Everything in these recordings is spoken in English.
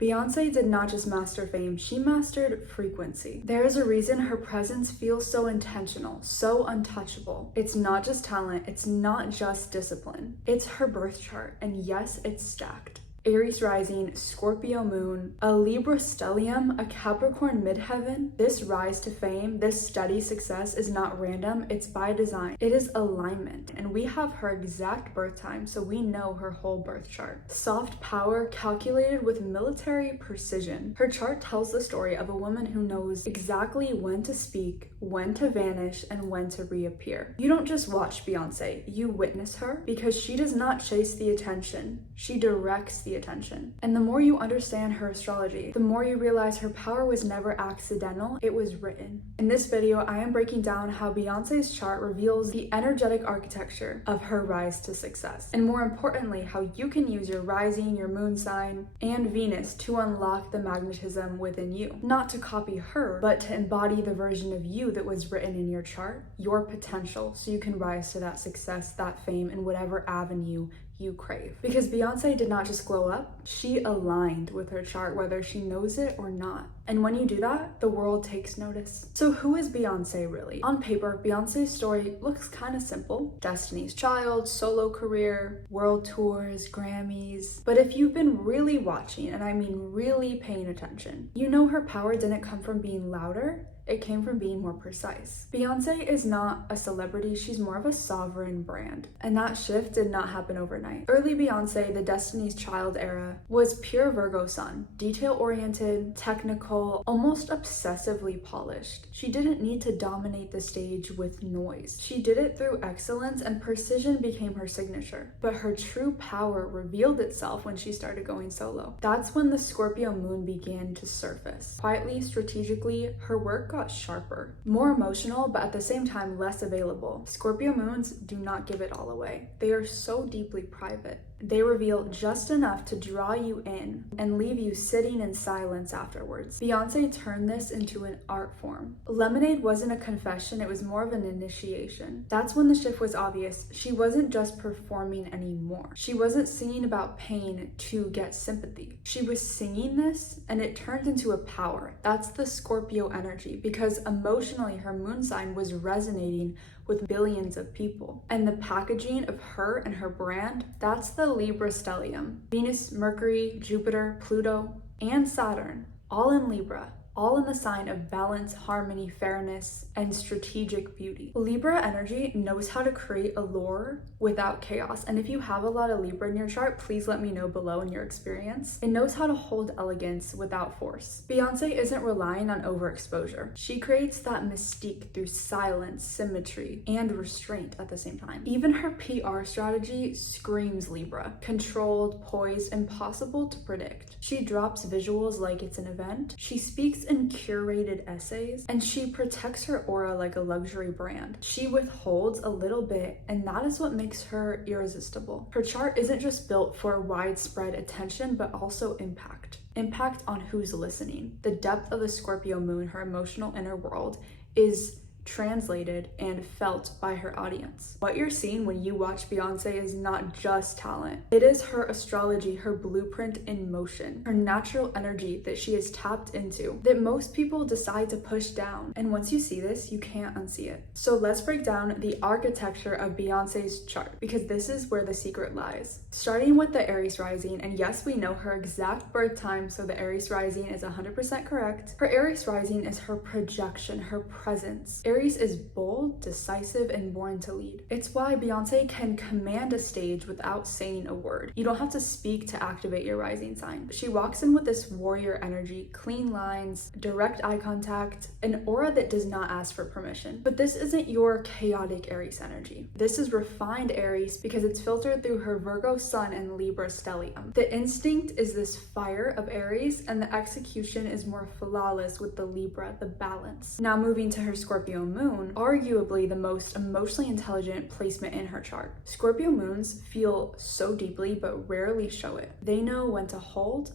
Beyoncé did not just master fame, she mastered frequency. There is a reason her presence feels so intentional, so untouchable. It's not just talent, it's not just discipline. It's her birth chart, and yes, it's stacked. Aries Rising, Scorpio Moon, a Libra Stellium, a Capricorn Midheaven. This rise to fame, this steady success is not random, it's by design. It is alignment, and we have her exact birth time, so we know her whole birth chart. Soft power calculated with military precision. Her chart tells the story of a woman who knows exactly when to speak, when to vanish, and when to reappear. You don't just watch Beyoncé, you witness her, because she does not chase the attention, she directs the attention. And the more you understand her astrology, the more you realize her power was never accidental, it was written. In this video, I am breaking down how Beyoncé's chart reveals the energetic architecture of her rise to success, and more importantly, how you can use your rising, your moon sign, and Venus to unlock the magnetism within you. Not to copy her, but to embody the version of you that was written in your chart, your potential, so you can rise to that success, that fame, in whatever avenue you crave. Because Beyoncé did not just glow up, she aligned with her chart, whether she knows it or not. And when you do that, the world takes notice. So who is Beyoncé really? On paper, Beyoncé's story looks kind of simple. Destiny's Child, solo career, world tours, Grammys. But if you've been really watching, and I mean really paying attention, you know her power didn't come from being louder, it came from being more precise. Beyoncé is not a celebrity, she's more of a sovereign brand. And that shift did not happen overnight. Early Beyoncé, the Destiny's Child era, was pure Virgo sun, detail-oriented, technical, almost obsessively polished. She didn't need to dominate the stage with noise. She did it through excellence, and precision became her signature. But her true power revealed itself when she started going solo. That's when the Scorpio Moon began to surface. Quietly, strategically, her work got sharper, more emotional, but at the same time less available. Scorpio moons do not give it all away. They are so deeply private. They reveal just enough to draw you in and leave you sitting in silence afterwards. Beyoncé turned this into an art form. Lemonade wasn't a confession, it was more of an initiation. That's when the shift was obvious. She wasn't just performing anymore. She wasn't singing about pain to get sympathy. She was singing this, and it turned into a power. That's the Scorpio energy, because emotionally her moon sign was resonating with billions of people. And the packaging of her and her brand, that's the Libra Stellium. Venus, Mercury, Jupiter, Pluto, and Saturn, all in Libra, all in the sign of balance, harmony, fairness, and strategic beauty. Libra energy knows how to create allure without chaos. And if you have a lot of Libra in your chart, please let me know below in your experience. It knows how to hold elegance without force. Beyoncé isn't relying on overexposure. She creates that mystique through silence, symmetry, and restraint at the same time. Even her PR strategy screams Libra. Controlled, poised, impossible to predict. She drops visuals like it's an event. She speaks in curated essays, and she protects her aura like a luxury brand. She withholds a little bit, and that is what makes her irresistible. Her chart isn't just built for widespread attention, but also impact. Impact on who's listening. The depth of the Scorpio moon, her emotional inner world, is translated and felt by her audience. What you're seeing when you watch Beyoncé is not just talent. It is her astrology, her blueprint in motion, her natural energy that she has tapped into that most people decide to push down. And once you see this, you can't unsee it. So let's break down the architecture of Beyoncé's chart, because this is where the secret lies. Starting with the Aries Rising, and yes, we know her exact birth time, so the Aries Rising is 100% correct. Her Aries Rising is her projection, her presence. Aries is bold, decisive, and born to lead. It's why Beyoncé can command a stage without saying a word. You don't have to speak to activate your rising sign. She walks in with this warrior energy, clean lines, direct eye contact, an aura that does not ask for permission. But this isn't your chaotic Aries energy. This is refined Aries because it's filtered through her Virgo sun and Libra Stellium. The instinct is this fire of Aries, and the execution is more flawless with the Libra, the balance. Now moving to her Scorpio moon, arguably the most emotionally intelligent placement in her chart. Scorpio moons feel so deeply but rarely show it. They know when to hold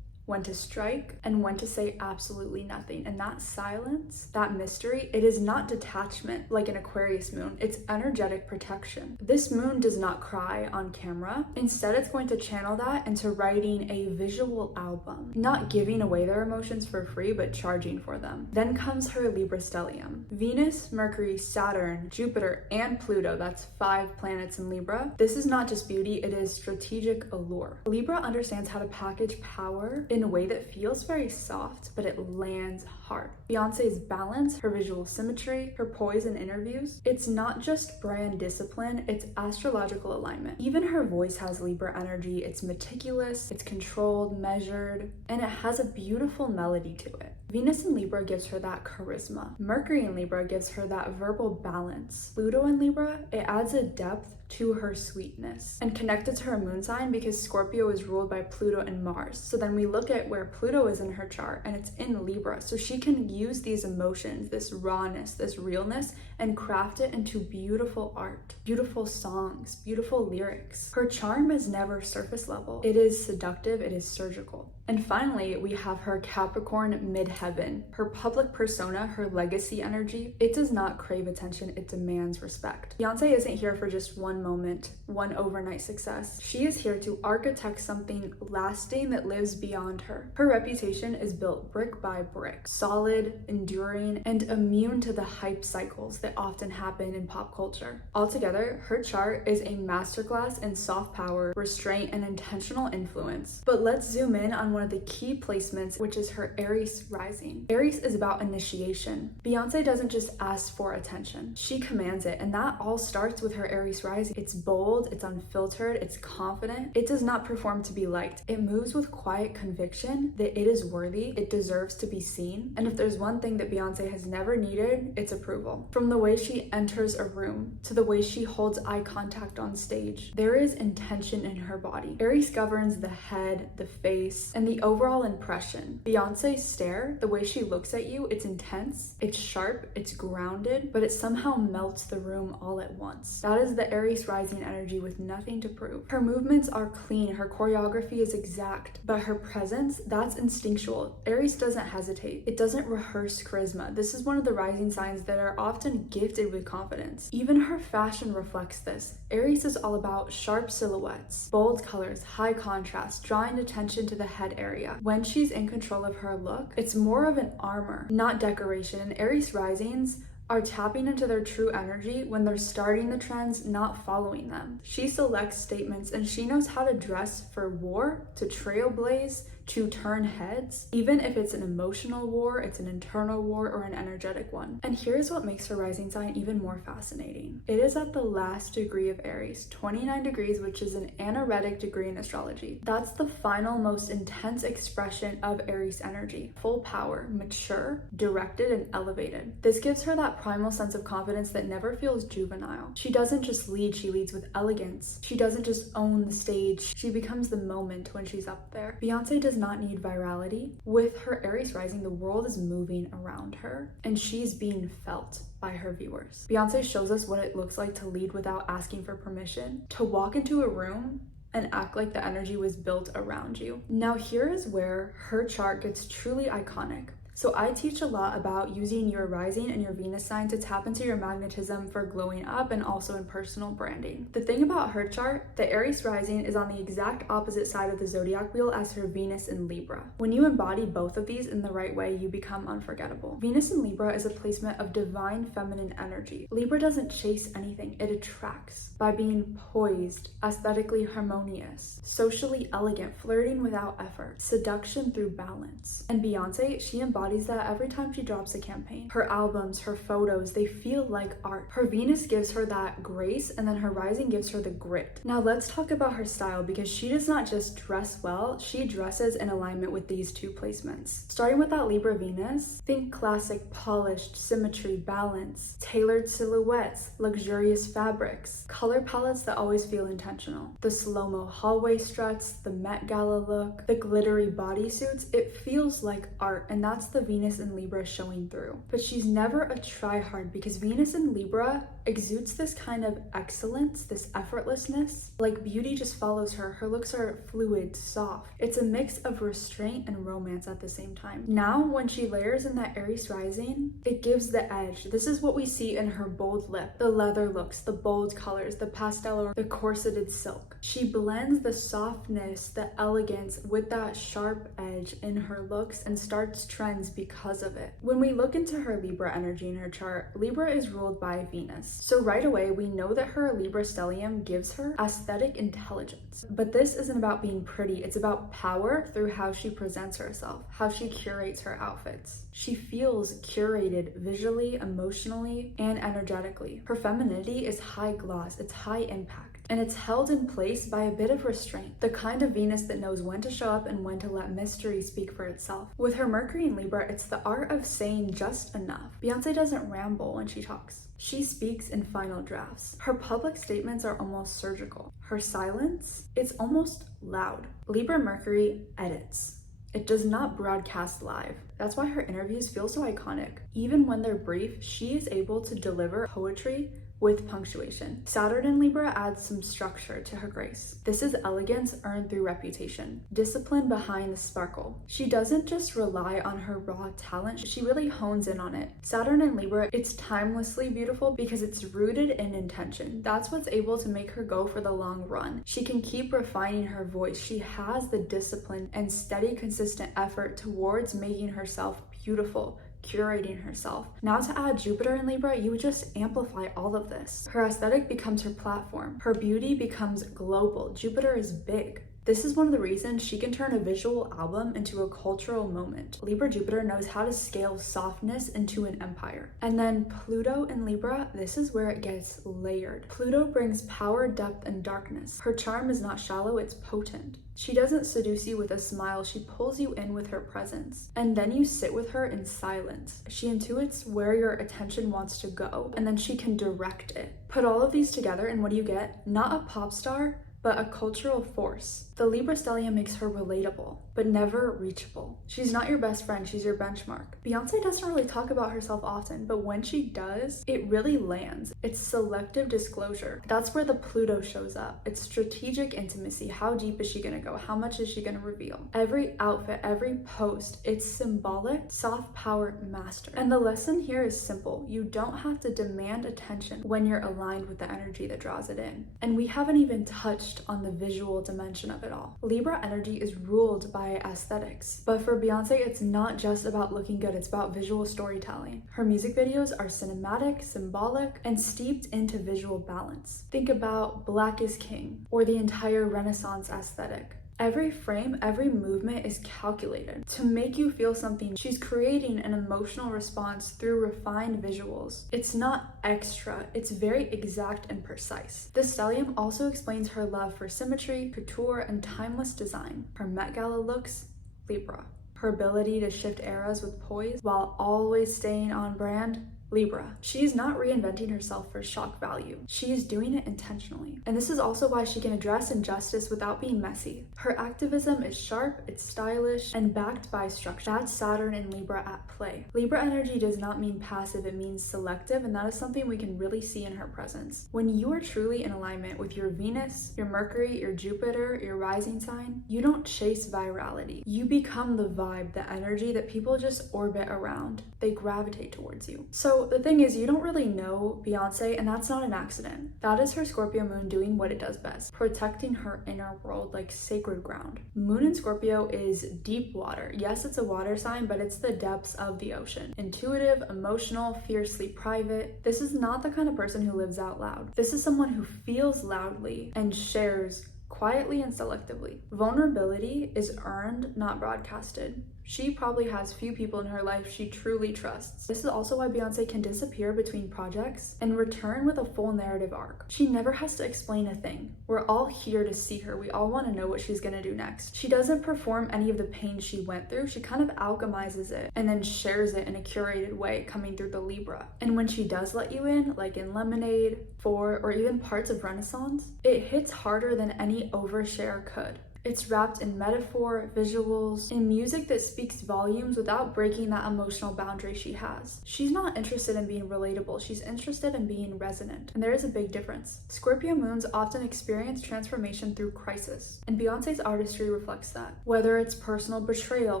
when to strike, and when to say absolutely nothing. And that silence, that mystery, it is not detachment like an Aquarius moon, it's energetic protection. This moon does not cry on camera. Instead, it's going to channel that into writing a visual album, not giving away their emotions for free, but charging for them. Then comes her Libra Stellium. Venus, Mercury, Saturn, Jupiter, and Pluto, that's 5 planets in Libra. This is not just beauty, it is strategic allure. Libra understands how to package power in a way that feels very soft, but it lands hard. Beyoncé's balance, her visual symmetry, her poise in interviews, it's not just brand discipline, it's astrological alignment. Even her voice has Libra energy. It's meticulous, it's controlled, measured, and it has a beautiful melody to it. Venus in Libra gives her that charisma. Mercury in Libra gives her that verbal balance. Pluto in Libra, it adds a depth to her sweetness. And connected to her moon sign, because Scorpio is ruled by Pluto and Mars. So then we look at where Pluto is in her chart, and it's in Libra. So she can use these emotions, this rawness, this realness, and craft it into beautiful art, beautiful songs, beautiful lyrics. Her charm is never surface level. It is seductive, it is surgical. And finally, we have her Capricorn Midheaven. Her public persona, her legacy energy, it does not crave attention, it demands respect. Beyoncé isn't here for just one moment, one overnight success. She is here to architect something lasting that lives beyond her. Her reputation is built brick by brick, solid, enduring, and immune to the hype cycles that often happen in pop culture. Altogether, her chart is a masterclass in soft power, restraint, and intentional influence. But let's zoom in on one of the key placements, which is her Aries Rising. Aries is about initiation. Beyoncé doesn't just ask for attention, she commands it, and that all starts with her Aries Rising. It's bold, it's unfiltered, it's confident. It does not perform to be liked. It moves with quiet conviction that it is worthy, it deserves to be seen, and if there's one thing that Beyoncé has never needed, it's approval. From the way she enters a room to the way she holds eye contact on stage, there is intention in her body. Aries governs the head, the face, and the overall impression. Beyoncé's stare, the way she looks at you, it's intense, it's sharp, it's grounded, but it somehow melts the room all at once. That is the Aries Rising energy with nothing to prove. Her movements are clean, her choreography is exact, but her presence, that's instinctual. Aries doesn't hesitate. It doesn't rehearse charisma. This is one of the rising signs that are often gifted with confidence. Even her fashion reflects this. Aries is all about sharp silhouettes, bold colors, high contrast, drawing attention to the head area. When she's in control of her look, it's more of an armor, not decoration. And Aries risings are tapping into their true energy when they're starting the trends, not following them. She selects statements, and she knows how to dress for war, to trailblaze, to turn heads. Even if it's an emotional war, it's an internal war, or an energetic one. And here's what makes her rising sign even more fascinating. It is at the last degree of Aries, 29 degrees, which is an anaretic degree in astrology. That's the final, most intense expression of Aries energy. Full power, mature, directed, and elevated. This gives her that primal sense of confidence that never feels juvenile. She doesn't just lead, she leads with elegance. She doesn't just own the stage, she becomes the moment when she's up there. Beyoncé does not need virality. With her Aries rising, the world is moving around her, and she's being felt by her viewers. Beyoncé shows us what it looks like to lead without asking for permission, to walk into a room and act like the energy was built around you. Now here is where her chart gets truly iconic. So I teach a lot about using your rising and your Venus sign to tap into your magnetism for glowing up and also in personal branding. The thing about her chart, the Aries rising is on the exact opposite side of the zodiac wheel as her Venus in Libra. When you embody both of these in the right way, you become unforgettable. Venus in Libra is a placement of divine feminine energy. Libra doesn't chase anything, it attracts by being poised, aesthetically harmonious, socially elegant, flirting without effort, seduction through balance. And Beyoncé, she embodies that every time she drops a campaign. Her albums, her photos, they feel like art. Her Venus gives her that grace, and then her rising gives her the grit. Now let's talk about her style, because she does not just dress well, she dresses in alignment with these two placements. Starting with that Libra Venus, think classic, polished, symmetry, balance, tailored silhouettes, luxurious fabrics, color palettes that always feel intentional. The slow-mo hallway struts, the Met Gala look, the glittery bodysuits, it feels like art, and that's the Venus in Libra showing through. But she's never a tryhard because Venus in Libra exudes this kind of excellence, this effortlessness. Like beauty just follows her. Her looks are fluid, soft. It's a mix of restraint and romance at the same time. Now, when she layers in that Aries rising, it gives the edge. This is what we see in her bold lip, the leather looks, the bold colors, the pastel or the corseted silk. She blends the softness, the elegance with that sharp edge in her looks and starts trends because of it. When we look into her Libra energy in her chart, Libra is ruled by Venus. So right away, we know that her Libra Stellium gives her aesthetic intelligence. But this isn't about being pretty, it's about power through how she presents herself, how she curates her outfits. She feels curated visually, emotionally, and energetically. Her femininity is high gloss, it's high impact, and it's held in place by a bit of restraint, the kind of Venus that knows when to show up and when to let mystery speak for itself. With her Mercury in Libra, it's the art of saying just enough. Beyoncé doesn't ramble when she talks. She speaks in final drafts. Her public statements are almost surgical. Her silence, it's almost loud. Libra Mercury edits. It does not broadcast live. That's why her interviews feel so iconic. Even when they're brief, she is able to deliver poetry with punctuation. Saturn in Libra adds some structure to her grace. This is elegance earned through reputation, discipline behind the sparkle. She doesn't just rely on her raw talent, she really hones in on it. Saturn in Libra, it's timelessly beautiful because it's rooted in intention. That's what's able to make her go for the long run. She can keep refining her voice. She has the discipline and steady, consistent effort towards making herself beautiful, curating herself. Now to add Jupiter in Libra, you would just amplify all of this. Her aesthetic becomes her platform. Her beauty becomes global. Jupiter is big. This is one of the reasons she can turn a visual album into a cultural moment. Libra Jupiter knows how to scale softness into an empire. And then Pluto in Libra, this is where it gets layered. Pluto brings power, depth, and darkness. Her charm is not shallow, it's potent. She doesn't seduce you with a smile, she pulls you in with her presence. And then you sit with her in silence. She intuits where your attention wants to go, and then she can direct it. Put all of these together, and what do you get? Not a pop star, but a cultural force. The Libra Stellium makes her relatable, but never reachable. She's not your best friend, she's your benchmark. Beyoncé doesn't really talk about herself often, but when she does, it really lands. It's selective disclosure. That's where the Pluto shows up. It's strategic intimacy. How deep is she gonna go? How much is she gonna reveal? Every outfit, every post, it's symbolic, soft power mastered. And the lesson here is simple. You don't have to demand attention when you're aligned with the energy that draws it in. And we haven't even touched on the visual dimension of it all. Libra energy is ruled by aesthetics, but for Beyoncé, it's not just about looking good, it's about visual storytelling. Her music videos are cinematic, symbolic, and steeped into visual balance. Think about Black is King or the entire Renaissance aesthetic. Every frame, every movement is calculated to make you feel something. She's creating an emotional response through refined visuals. It's not extra, it's very exact and precise. The stellium also explains her love for symmetry, couture, and timeless design. Her Met Gala looks, Libra. Her ability to shift eras with poise while always staying on brand, Libra. She's not reinventing herself for shock value. She's doing it intentionally. And this is also why she can address injustice without being messy. Her activism is sharp, it's stylish, and backed by structure. That's Saturn and Libra at play. Libra energy does not mean passive, it means selective, and that is something we can really see in her presence. When you are truly in alignment with your Venus, your Mercury, your Jupiter, your rising sign, you don't chase virality. You become the vibe, the energy that people just orbit around. They gravitate towards you. So the thing is, you don't really know Beyoncé, and that's not an accident. That is her Scorpio moon doing what it does best, protecting her inner world like sacred ground. Moon in Scorpio is deep water. Yes, it's a water sign, but it's the depths of the ocean. Intuitive, emotional, fiercely private. This is not the kind of person who lives out loud. This is someone who feels loudly and shares quietly and selectively. Vulnerability is earned, not broadcasted. She probably has few people in her life she truly trusts. This is also why Beyoncé can disappear between projects and return with a full narrative arc. She never has to explain a thing. We're all here to see her. We all want to know what she's gonna do next. She doesn't perform any of the pain she went through. She kind of alchemizes it and then shares it in a curated way coming through the Libra. And when she does let you in, like in Lemonade, 4, or even parts of Renaissance, it hits harder than any overshare could. It's wrapped in metaphor, visuals, in music that speaks volumes without breaking that emotional boundary she has. She's not interested in being relatable, she's interested in being resonant. And there is a big difference. Scorpio moons often experience transformation through crisis, and Beyoncé's artistry reflects that. Whether it's personal betrayal,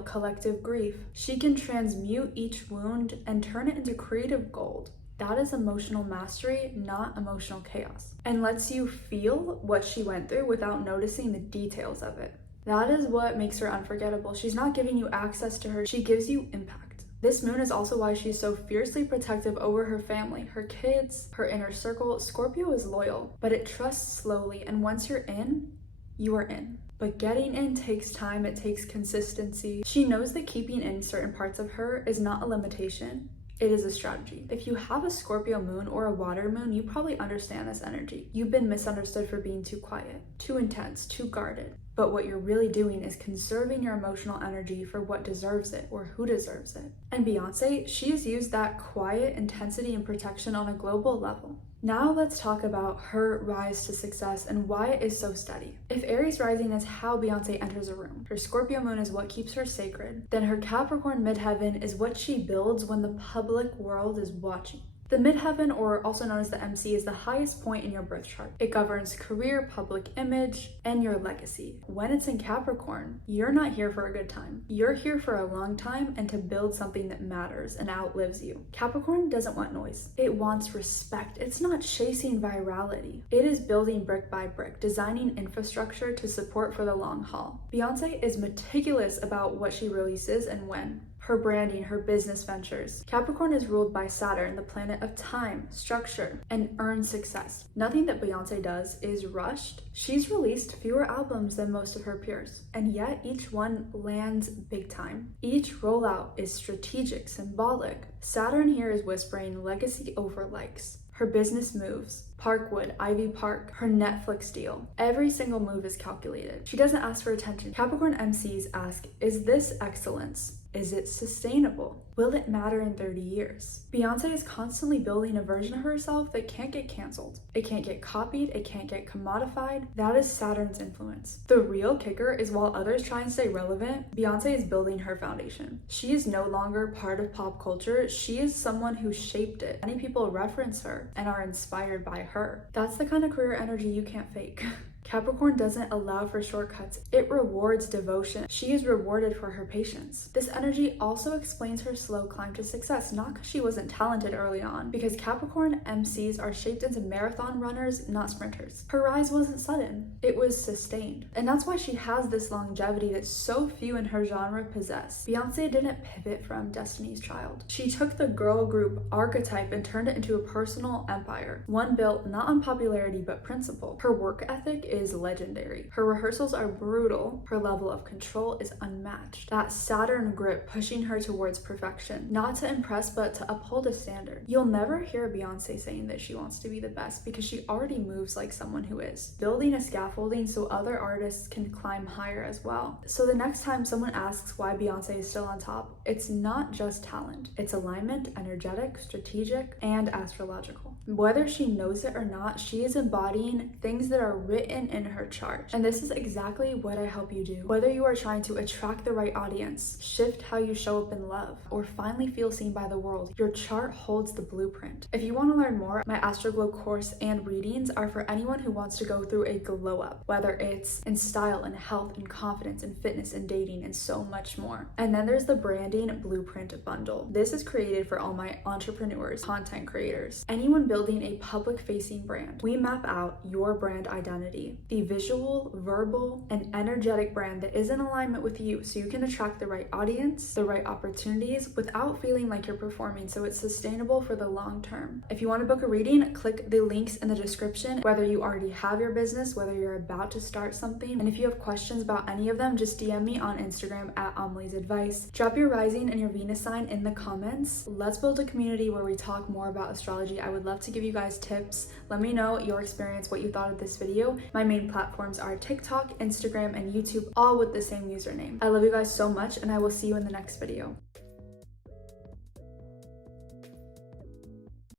collective grief, she can transmute each wound and turn it into creative gold. That is emotional mastery, not emotional chaos, and lets you feel what she went through without noticing the details of it. That is what makes her unforgettable. She's not giving you access to her, she gives you impact. This moon is also why she's so fiercely protective over her family, her kids, her inner circle. Scorpio is loyal, but it trusts slowly, and once you're in, you are in. But getting in takes time, it takes consistency. She knows that keeping in certain parts of her is not a limitation, it is a strategy. If you have a Scorpio moon or a water moon, you probably understand this energy. You've been misunderstood for being too quiet, too intense, too guarded. But what you're really doing is conserving your emotional energy for what deserves it or who deserves it. And Beyoncé, she has used that quiet intensity and protection on a global level. Now let's talk about her rise to success and why it is so steady. If Aries Rising is how Beyoncé enters a room, her Scorpio moon is what keeps her sacred, then her Capricorn Midheaven is what she builds when the public world is watching. The midheaven, or also known as the MC, is the highest point in your birth chart. It governs career, public image, and your legacy. When it's in Capricorn, you're not here for a good time. You're here for a long time and to build something that matters and outlives you. Capricorn doesn't want noise. It wants respect. It's not chasing virality. It is building brick by brick, designing infrastructure to support for the long haul. Beyoncé is meticulous about what she releases and when. Her branding, her business ventures. Capricorn is ruled by Saturn, the planet of time, structure, and earned success. Nothing that Beyoncé does is rushed. She's released fewer albums than most of her peers, and yet each one lands big time. Each rollout is strategic, symbolic. Saturn here is whispering legacy over likes. Her business moves, Parkwood, Ivy Park, her Netflix deal. Every single move is calculated. She doesn't ask for attention. Capricorn MCs ask, is this excellence? Is it sustainable? Will it matter in 30 years? Beyoncé is constantly building a version of herself that can't get canceled. It can't get copied, it can't get commodified. That is Saturn's influence. The real kicker is while others try and stay relevant, Beyoncé is building her foundation. She is no longer part of pop culture, she is someone who shaped it. Many people reference her and are inspired by her. That's the kind of career energy you can't fake. Capricorn doesn't allow for shortcuts. It rewards devotion. She is rewarded for her patience. This energy also explains her slow climb to success, not because she wasn't talented early on, because Capricorn MCs are shaped into marathon runners, not sprinters. Her rise wasn't sudden. It was sustained. And that's why she has this longevity that so few in her genre possess. Beyoncé didn't pivot from Destiny's Child. She took the girl group archetype and turned it into a personal empire, one built not on popularity but principle. Her work ethic is legendary. Her rehearsals are brutal. Her level of control is unmatched. That Saturn grip pushing her towards perfection, not to impress but to uphold a standard. You'll never hear Beyoncé saying that she wants to be the best because she already moves like someone who is, building a scaffolding so other artists can climb higher as well. So the next time someone asks why Beyoncé is still on top, it's not just talent. It's alignment, energetic, strategic, and astrological. Whether she knows it or not, she is embodying things that are written in her chart. And this is exactly what I help you do. Whether you are trying to attract the right audience, shift how you show up in love, or finally feel seen by the world, your chart holds the blueprint. If you want to learn more, my Astroglow course and readings are for anyone who wants to go through a glow up, whether it's in style and health and confidence and fitness and dating and so much more. And then there's the branding blueprint bundle. This is created for all my entrepreneurs, content creators, anyone building a public facing brand. We map out your brand identity, the visual, verbal, and energetic brand that is in alignment with you so you can attract the right audience, the right opportunities without feeling like you're performing, so it's sustainable for the long term. If you want to book a reading, click the links in the description, whether you already have your business, whether you're about to start something, and if you have questions about any of them, just DM me on Instagram at Amelie's Advice. Drop your rising and your Venus sign in the comments. Let's build a community where we talk more about astrology. I would love to give you guys tips. Let me know your experience, what you thought of this video. My main platforms are TikTok, Instagram, and YouTube, all with the same username. I love you guys so much, and I will see you in the next video.